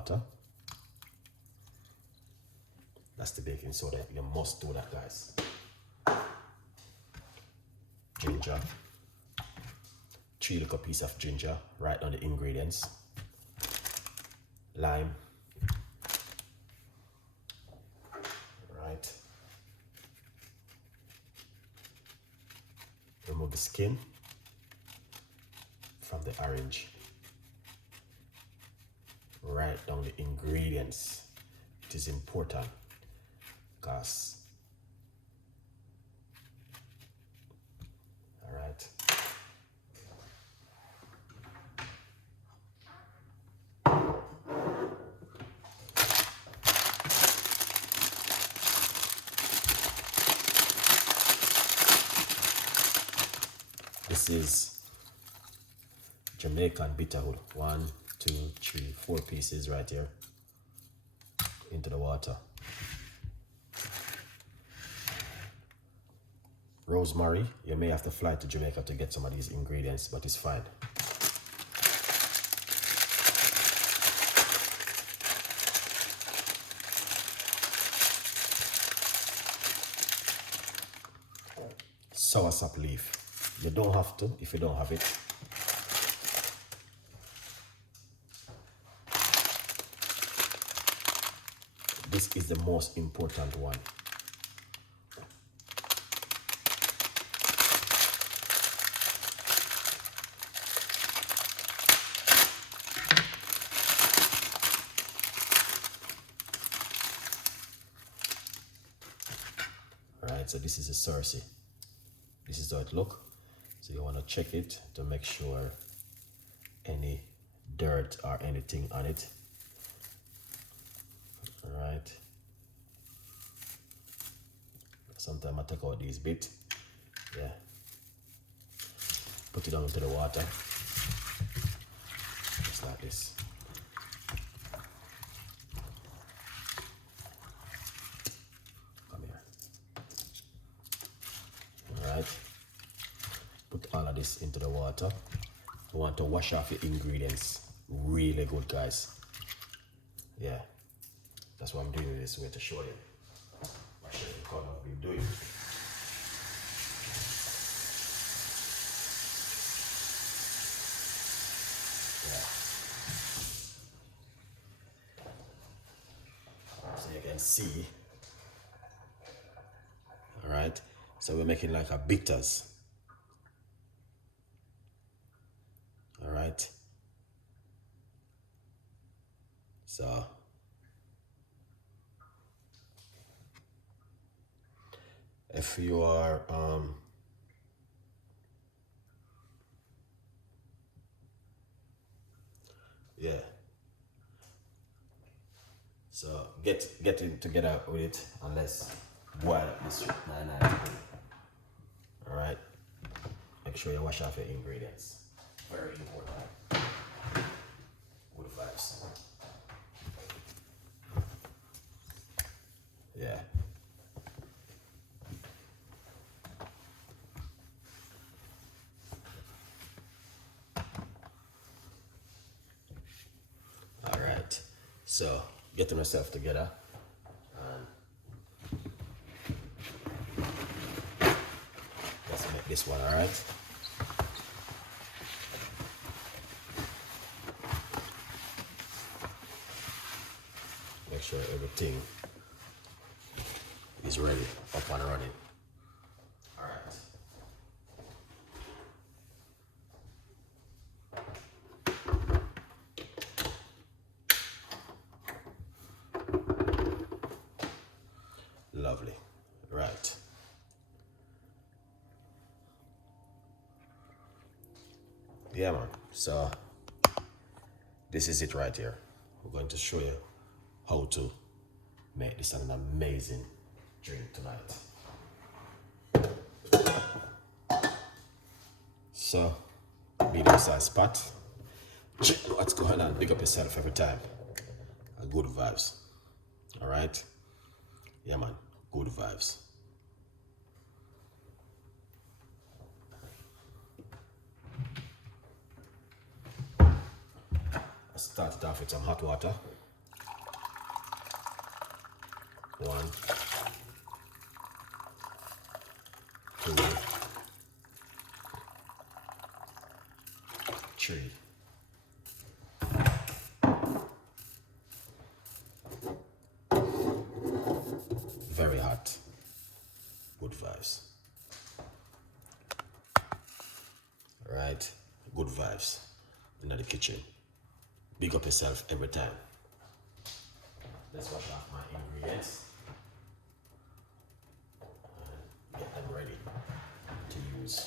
water. That's the baking soda. You must do that, guys. Ginger. 3 little pieces of ginger. Write down the ingredients. Lime. Right. Remove the skin from the orange. Write down the ingredients. It is important because all right. This is Jamaican Bitterwood. 1, 2, 3, 4 pieces right here into the water. Rosemary, you may have to fly to Jamaica to get some of these ingredients, but it's fine. Soursop leaf. You don't have to if you don't have it. This is the most important one. Alright, so this is a Cerasee. This is how it looks. So you want to check it to make sure any dirt or anything on it. Alright. Sometimes I take out these bits. Yeah. Put it down into the water. Just like this. Come here. Alright. Put all of this into the water. You want to wash off your ingredients. Really good, guys. Yeah. That's why I'm doing this way to show you. What Chef Ricardo have been doing. Yeah. So you can see. Alright. So we're making like a bitters. Alright. So if you are yeah, so get it together with it and let's boil this 9 all right. Make sure you wash off your ingredients. Very important. Good vibes. Yeah. All right. So getting myself together. Let's make this one. All right. Make sure everything is ready, up and running. All right. Lovely. Right. Yeah, man. So this is it right here. We're going to show you how to make this an amazing drink tonight. So, medium size pot. Check what's going on. Big up yourself every time. Good vibes. Alright? Yeah, man. Good vibes. I started off with some hot water. 1, 2, 3. Very hot. Good vibes. Alright, good vibes in the kitchen. Big up yourself every time. Let's wash off my ingredients and get them ready to use.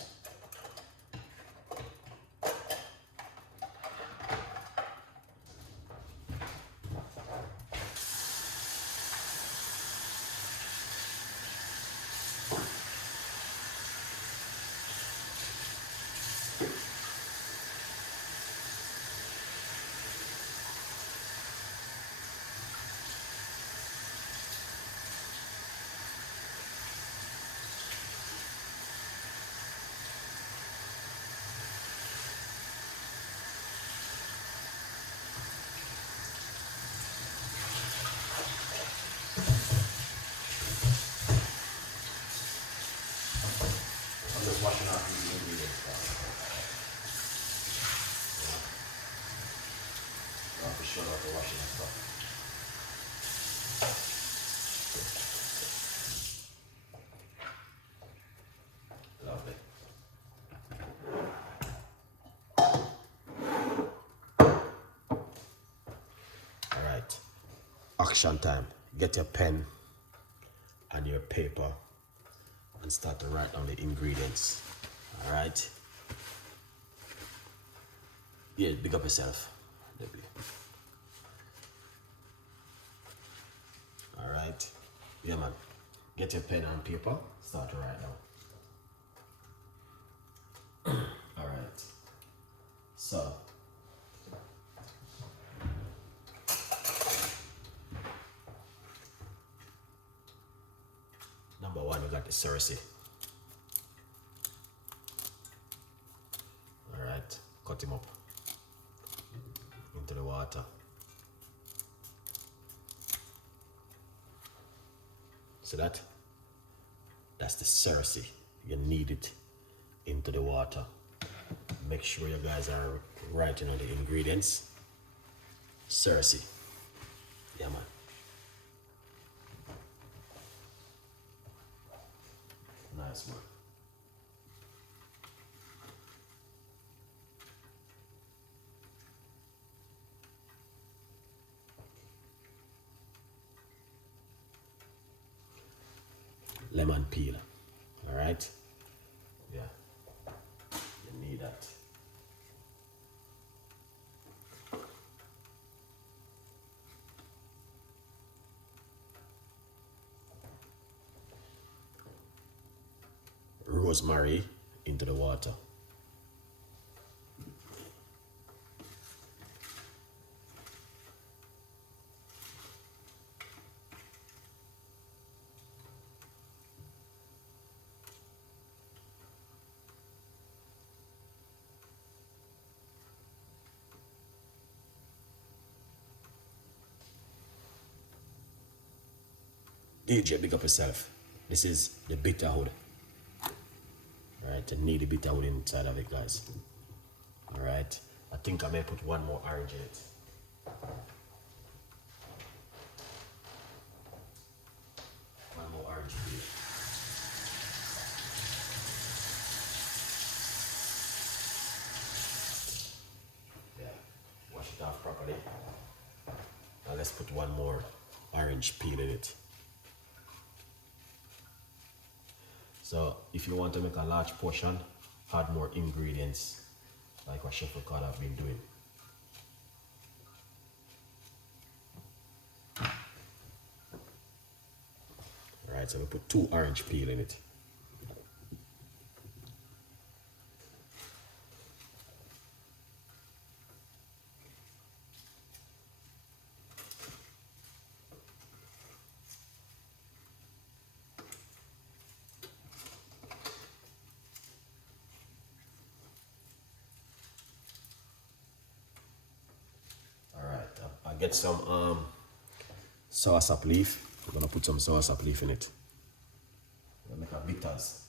I'm just washing off these ingredients first. I'll be sure about the washing and stuff. Lovely. Alright. Action time. Get your pen and your paper and start to write down the ingredients. Alright? Yeah, big up yourself. Alright? Yeah, man. Get your pen and paper, start to write down. Alright. So, number 1, you got the Cerasee. Alright, cut him up into the water. See that? That's the Cerasee. You need it into the water. Make sure you guys are writing on the ingredients. Cerasee. Yeah, man. Nice, man. Lemon peel. All right? Yeah. You need that. Rosemary into the water. DJ, big up yourself. This is the bitterwood. Alright, you need the bitterwood inside of it, guys. Alright, I think I may put one more orange in it. One more orange peel. Yeah, wash it off properly. Now let's put one more orange peel in it. So if you want to make a large portion, add more ingredients like what Chef Ricardo have been doing. Alright, so we put 2 orange peel in it. Get some soursop leaf. I'm gonna put some soursop leaf in it. I'm gonna make a bitters.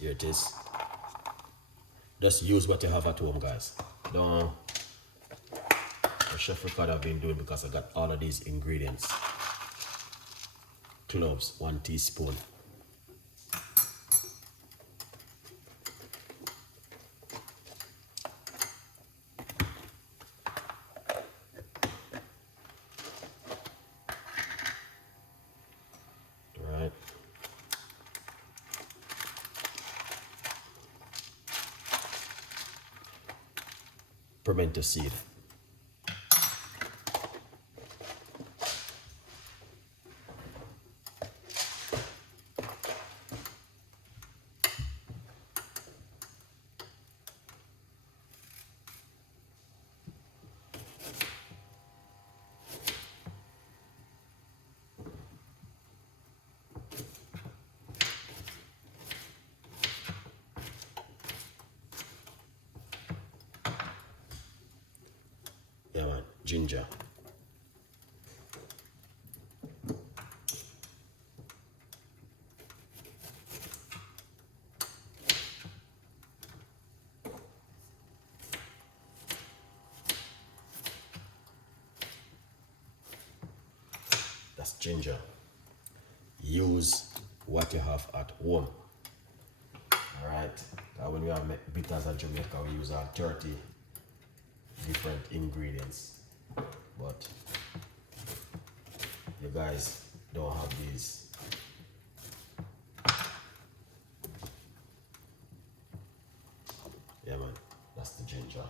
Here it is. Just use what you have at home, guys. Don't. The Chef Ricardo I've been doing because I got all of these ingredients. Cloves, 1 teaspoon. Right. Pimento seed. Yeah, man. Ginger. That's ginger. Use what you have at home. Alright? When we have bitters in Jamaica, we use our 30 different ingredients. But you guys don't have these. Yeah, man. That's the ginger.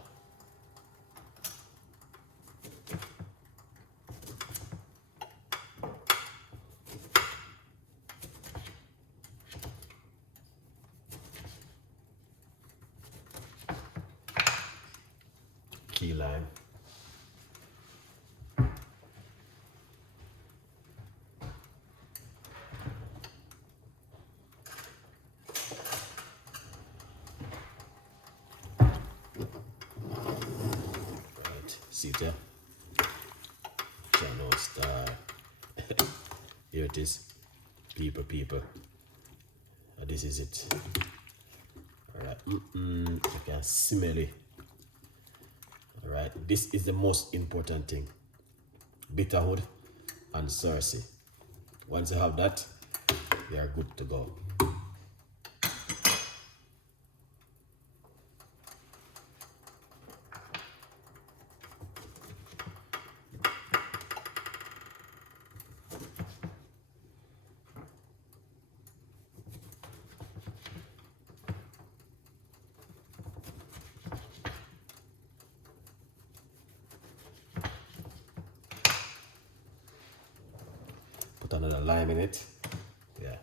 Key lime. Right, see it there? Channel star. Here it is. People. This is it. Alright, you can smell it. Alright, this is the most important thing. Bitterwood and Cerasee. Once you have that, you are good to go. Put another lime in it. Yeah.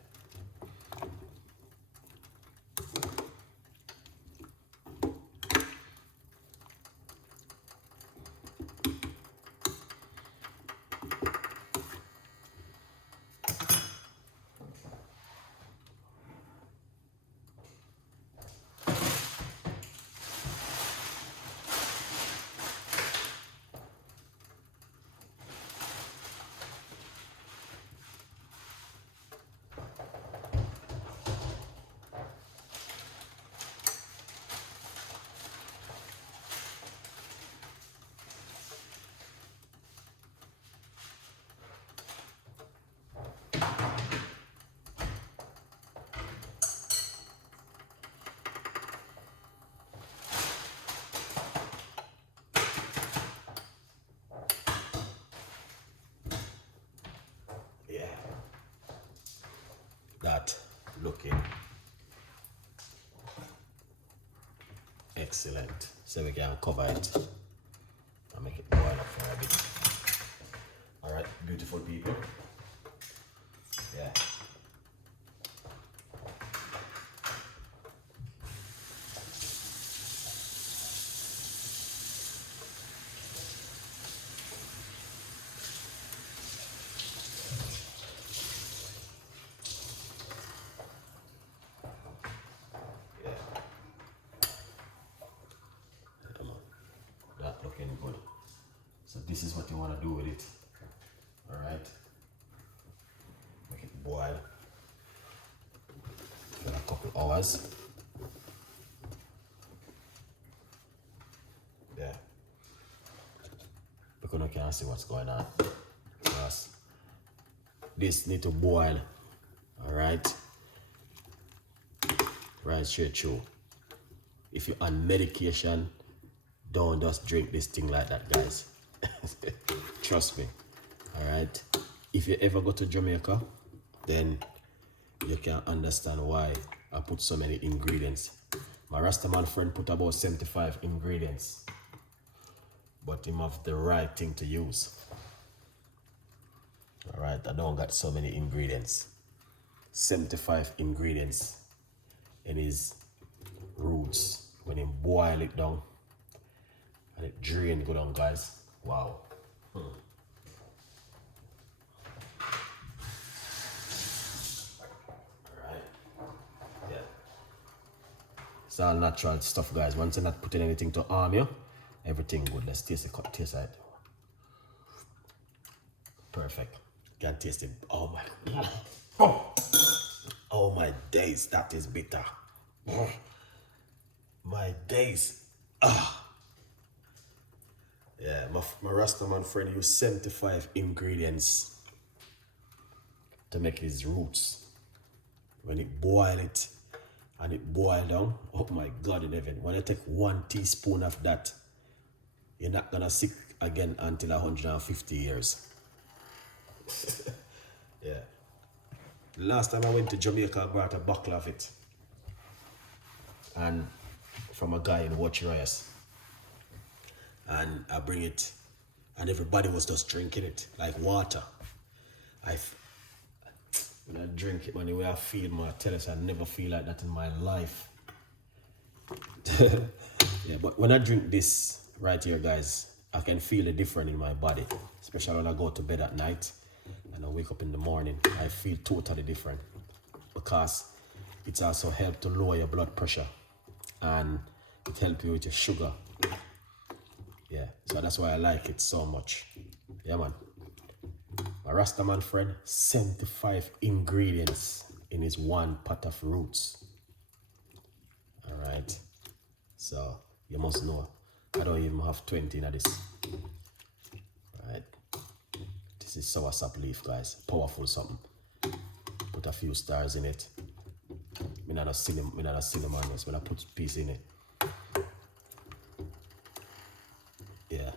That looking excellent. So we can cover it and make it boil up for a bit. Alright, beautiful people. Yeah. this is what you want to do with it. All right. Make it boil for a couple hours. Yeah. Because you can't see what's going on. Yes. This need to boil. All right. Right straight through. If you're on medication, don't just drink this thing like that, guys. Trust me. All right. If you ever go to Jamaica, then you can understand why I put so many ingredients. My Rastaman friend put about 75 ingredients, but him have the right thing to use. All right, I don't got so many ingredients. 75 ingredients in his roots. When you boil it down and it drain good on, guys. Wow. It's all natural stuff, guys. Once you're not putting anything to harm you, everything good. Let's taste the cut. Taste it. Perfect. Can taste it. Oh my. Oh my days. That is bitter. My days. Yeah, my Rastaman friend used 75 ingredients to make his roots. When it boil it, and it boil down, oh my God in heaven. When you take 1 teaspoon of that, you're not gonna sick again until 150 years. Yeah. Last time I went to Jamaica, I brought a bottle of it. And from a guy in Watcherias. And I bring it, and everybody was just drinking it like water. When I drink it, man, the way I feel, man, I tell us I never feel like that in my life. Yeah, but when I drink this right here, guys, I can feel the difference in my body. Especially when I go to bed at night and I wake up in the morning, I feel totally different. Because it's also helped to lower your blood pressure. And it helps you with your sugar. Yeah, so that's why I like it so much. Yeah, man. My Rastaman friend, 75 ingredients in his 1 pot of roots. All right. So you must know, I don't even have 20 in this. All right. This is soursop leaf, guys. Powerful something. Put a few stars in it. Me not a cinnamon, yes, but I put a piece in it. Yeah.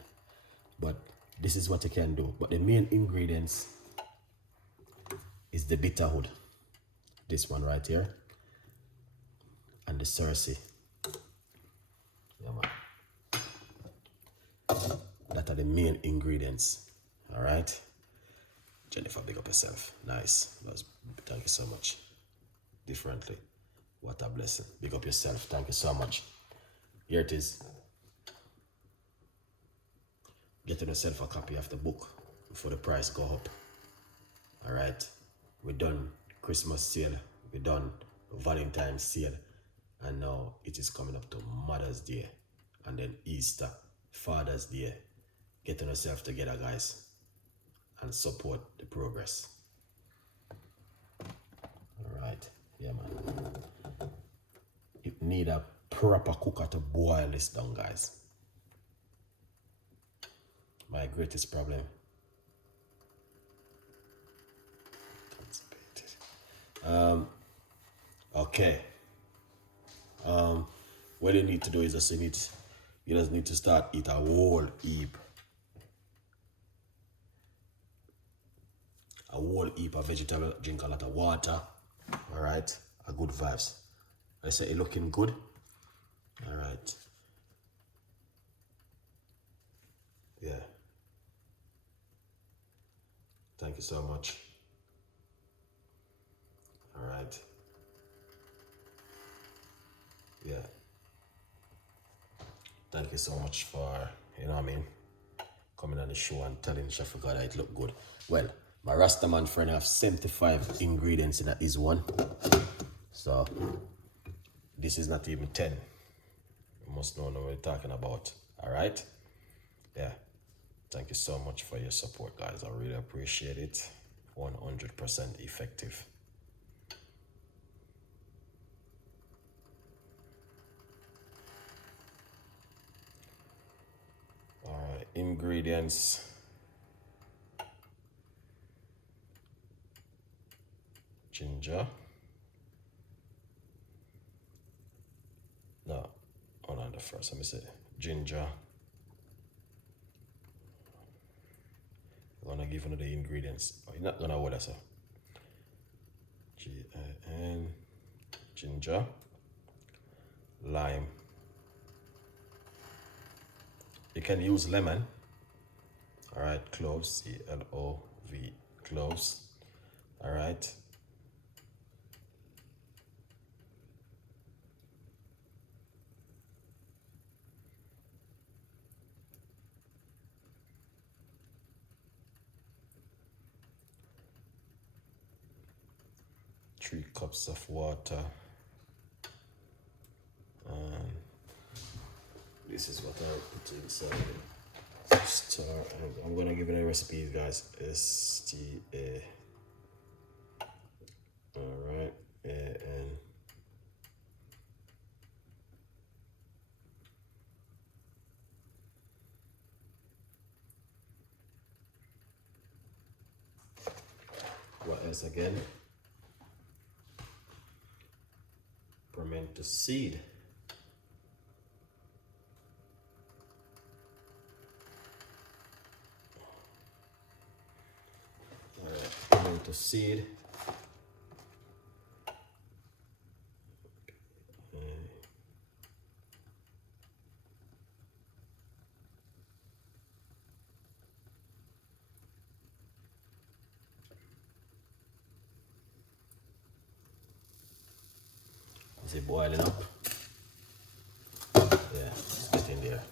But this is what you can do. But the main ingredients is the bitterwood. This one right here. And the Cerasee. Yeah, man. That are the main ingredients. Alright. Jennifer, big up yourself. Nice. Thank you so much. Differently. What a blessing. Big up yourself. Thank you so much. Here it is. Getting yourself a copy of the book before the price go up. Alright. We're done Christmas sale. We're done Valentine's sale. And now it is coming up to Mother's Day. And then Easter. Father's Day. Getting yourself together, guys. And support the progress. Alright. Yeah, man. You need a proper cooker to boil this down, guys. My greatest problem. Constipated. Okay. What you need to do is just you just need to start eat a whole heap. A whole heap of vegetable, drink a lot of water. Alright. A good vibes. I say you're looking good. Alright. Yeah. Thank you so much. Alright. Yeah. Thank you so much for, you know what I mean, coming on the show and telling Chef Ricardo it look good. Well, my Rastaman friend have 75 ingredients in his one. So, this is not even 10. You must know what we're talking about. Alright? Yeah. Thank you so much for your support, guys. I really appreciate it. 100% effective. All right, ingredients. Ginger. No, hold on the first. Let me say ginger. I'm gonna give you the ingredients. Oh, you're not gonna know what I say. G-I-N, ginger, lime. You can use lemon. All right, cloves, C-L-O-V, cloves. All right. Three cups of water. And this is what I put inside. Stir. I'm gonna give you the recipes, guys. S-T-A. All right. A-N. What else again? Pimento seed. All right, pimento seed. Is it boiling up? Yeah, it's getting there.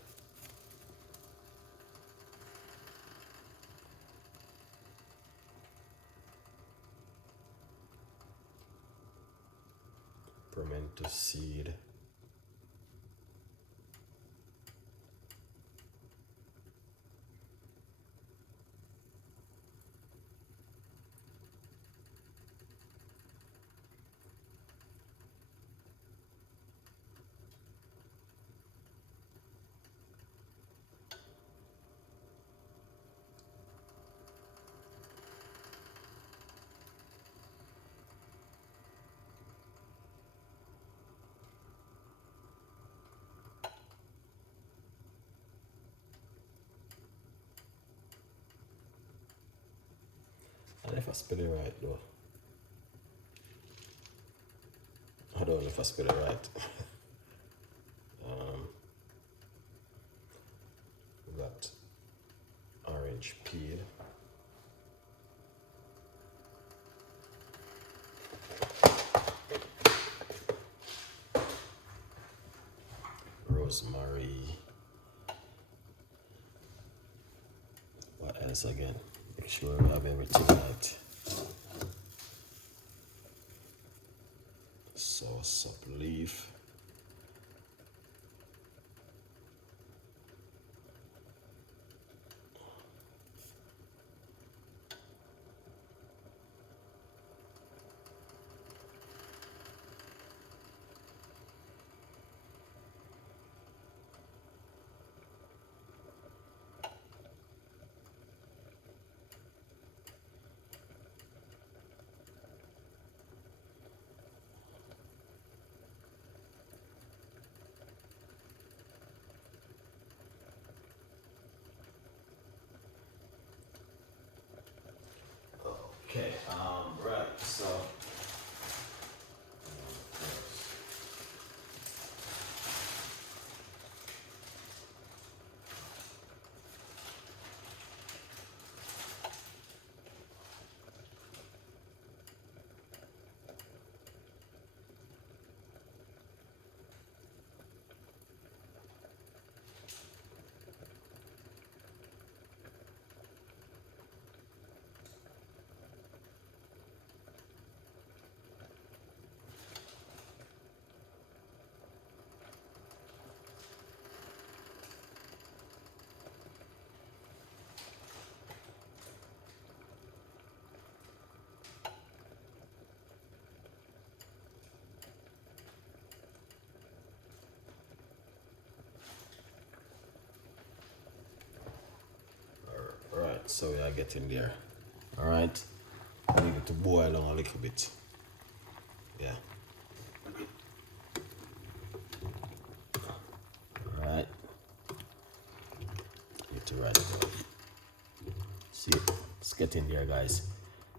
Pimento seed. I don't know if I spell it right though. I don't know if I spell it right. We got orange peel. Rosemary. What else again? Make sure we have everything right. Soursop leaf. Okay, right, so So we are getting there. All right. Leave it to boil on a little bit. Yeah. All right. Get to right. See, it's getting there, guys.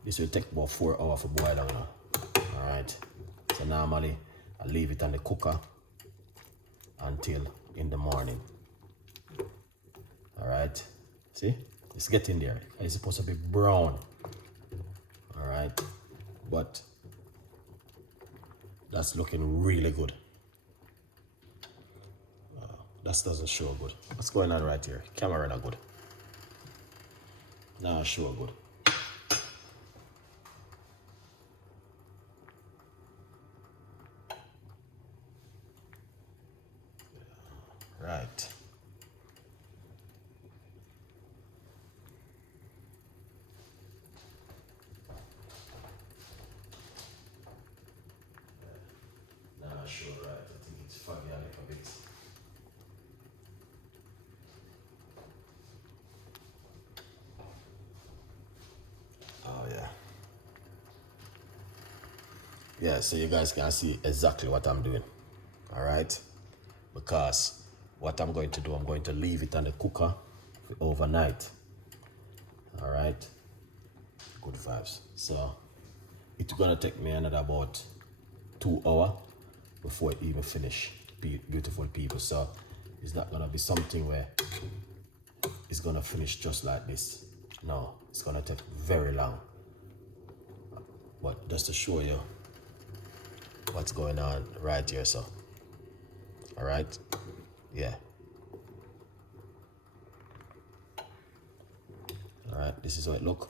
This will take about 4 hours for boil down now. All right. So normally I leave it on the cooker until in the morning. All right. See, it's getting there. It's supposed to be brown. All right, but that's looking really good. That doesn't show good. What's going on right here? Camera not good. Nah, show good. Right. Nah, show right. I think it's foggy a little bit. Oh yeah. Yeah, so you guys can see exactly what I'm doing. All right. Because what I'm going to do, I'm going to leave it on the cooker for overnight. All right. Good vibes. So it's gonna take me another about 2 hours before it even finish. Beautiful people. So it's not gonna be something where it's gonna finish just like this. No, it's gonna take very long. But just to show you what's going on right here, so. All right. Yeah. All right. This is how it look.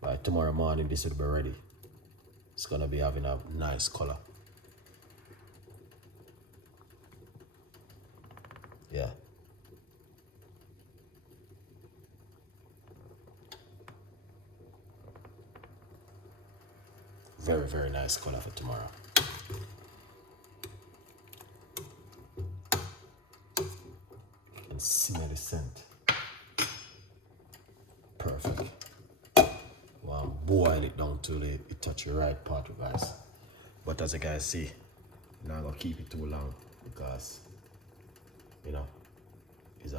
By tomorrow morning, this will be ready. It's gonna be having a nice color. Yeah. Very, very nice color for tomorrow. And smell the scent. Perfect. Well, boil it down till it touch the right part, you guys. But as you guys see, I'm not gonna keep it too long because, you know,